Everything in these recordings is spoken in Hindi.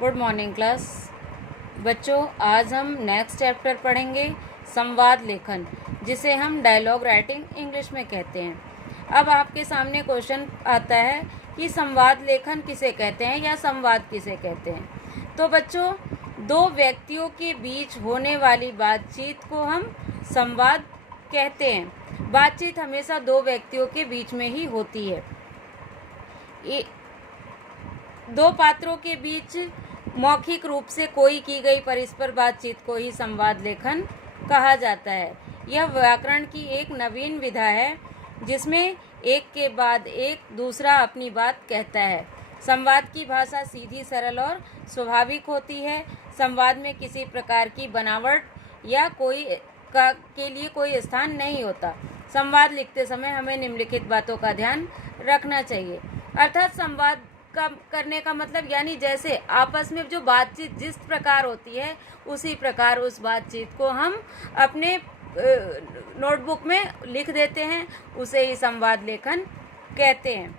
Good morning class. बच्चों, आज हम नेक्स्ट चैप्टर पढ़ेंगे संवाद लेखन, जिसे हम डायलॉग राइटिंग इंग्लिश में कहते हैं। अब आपके सामने क्वेश्चन आता है कि संवाद लेखन किसे कहते हैं या संवाद किसे कहते हैं। तो बच्चों, दो व्यक्तियों के बीच होने वाली बातचीत को हम संवाद कहते हैं। बातचीत हमेशा दो व्यक्तियों के बीच में ही होती है। दो पात्रों के बीच मौखिक रूप से कोई की गई परस्पर बातचीत को ही संवाद लेखन कहा जाता है। यह व्याकरण की एक नवीन विधा है जिसमें एक के बाद एक दूसरा अपनी बात कहता है। संवाद की भाषा सीधी, सरल और स्वाभाविक होती है। संवाद में किसी प्रकार की बनावट या के लिए कोई स्थान नहीं होता। संवाद लिखते समय हमें निम्नलिखित बातों का ध्यान रखना चाहिए। अर्थात संवाद करने का मतलब यानी जैसे आपस में जो बातचीत जिस प्रकार होती है उसी प्रकार उस बातचीत को हम अपने नोटबुक में लिख देते हैं, उसे ही संवाद लेखन कहते हैं।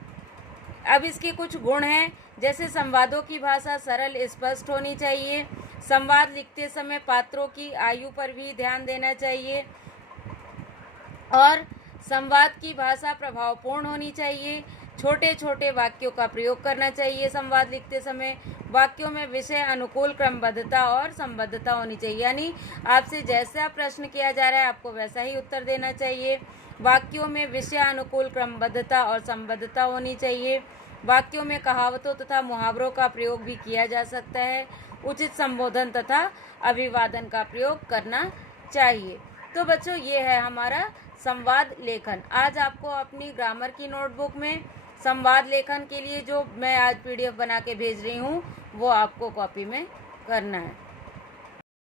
अब इसके कुछ गुण हैं, जैसे संवादों की भाषा सरल स्पष्ट होनी चाहिए। संवाद लिखते समय पात्रों की आयु पर भी ध्यान देना चाहिए और संवाद की भाषा प्रभावपूर्ण होनी चाहिए। छोटे छोटे वाक्यों का प्रयोग करना चाहिए। संवाद लिखते समय वाक्यों में विषय अनुकूल क्रमबद्धता और संबद्धता होनी चाहिए, यानी आपसे जैसा प्रश्न किया जा रहा है आपको वैसा ही उत्तर देना चाहिए। वाक्यों में विषय अनुकूल क्रमबद्धता और संबद्धता होनी चाहिए। वाक्यों में कहावतों तथा मुहावरों का प्रयोग भी किया जा सकता है। उचित संबोधन तथा अभिवादन का प्रयोग करना चाहिए। तो बच्चों, ये है हमारा संवाद लेखन। आज आपको अपनी ग्रामर की नोटबुक में संवाद लेखन के लिए जो मैं आज PDF बना के भेज रही हूँ वो आपको कॉपी में करना है।